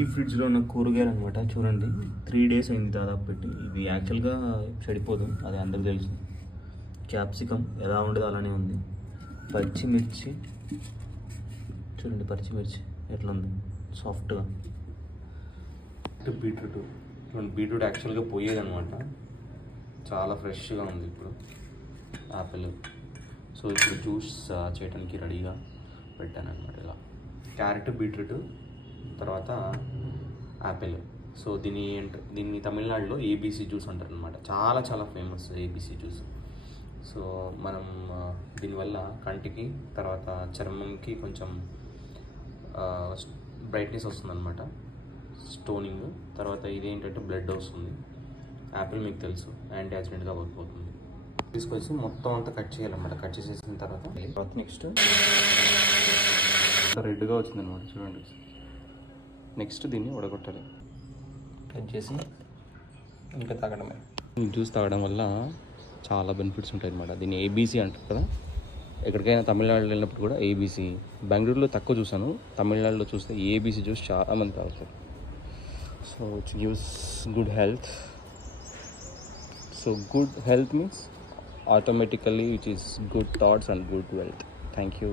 ఈ ఫ్రిడ్జ్లో ఉన్న కూరగాయలు అనమాట. చూడండి 3 days అయింది దాదాపు పెట్టి. ఇవి యాక్చువల్గా చెడిపోదు, అది అందరికి తెలుసు. క్యాప్సికమ్ ఎలా ఉండదో అలానే ఉంది. పచ్చిమిర్చి చూడండి, పచ్చిమిర్చి ఎట్లా ఉంది సాఫ్ట్గా. బీట్రూట్ చూడండి, బీట్రూట్ యాక్చువల్గా పోయేది అనమాట, చాలా ఫ్రెష్గా ఉంది ఇప్పుడు. యాపిల్, సో ఇప్పుడు జ్యూస్ చేయడానికి రెడీగా పెట్టాను అనమాట. ఇలా క్యారెట్, బీట్రూట్, తర్వాత యాపిల్. సో దీన్ని తమిళనాడులో ఏబీసీ జ్యూస్ అంటారు అనమాట. చాలా చాలా ఫేమస్ ఏబీసీ జ్యూస్. సో మనం దీనివల్ల కంటికి, తర్వాత చర్మంకి కొంచెం బ్రైట్నెస్ వస్తుందన్నమాట, స్టోనింగ్. తర్వాత ఇదేంటంటే బ్లడ్ వస్తుంది. యాపిల్ మీకు తెలుసు యాంటీ యాక్సిడెంట్గా వర్క్ అవుతుంది. తీసుకొచ్చి మొత్తం అంతా కట్ చేయాలన్నమాట. కట్ చేసేసిన తర్వాత నెక్స్ట్ రెడ్గా వచ్చిందనమాట, చూడండి. నెక్స్ట్ దీన్ని ఉడగొట్టాలి. కట్ చేసి ఇంకా తాగడమే. జ్యూస్ తాగడం వల్ల చాలా బెనిఫిట్స్ ఉంటాయి అన్నమాట. దీన్ని ఏబీసీ అంటారు కదా. ఎక్కడికైనా తమిళనాడులో వెళ్ళినప్పుడు కూడా ఏబీసీ. బెంగళూరులో తక్కువ చూసాను, తమిళనాడులో చూస్తే ఏబీసీ జ్యూస్ చాలా మంది తాగుతారు. So it's gives good health. So good health means automatically which is good thoughts and good wealth. Thank you.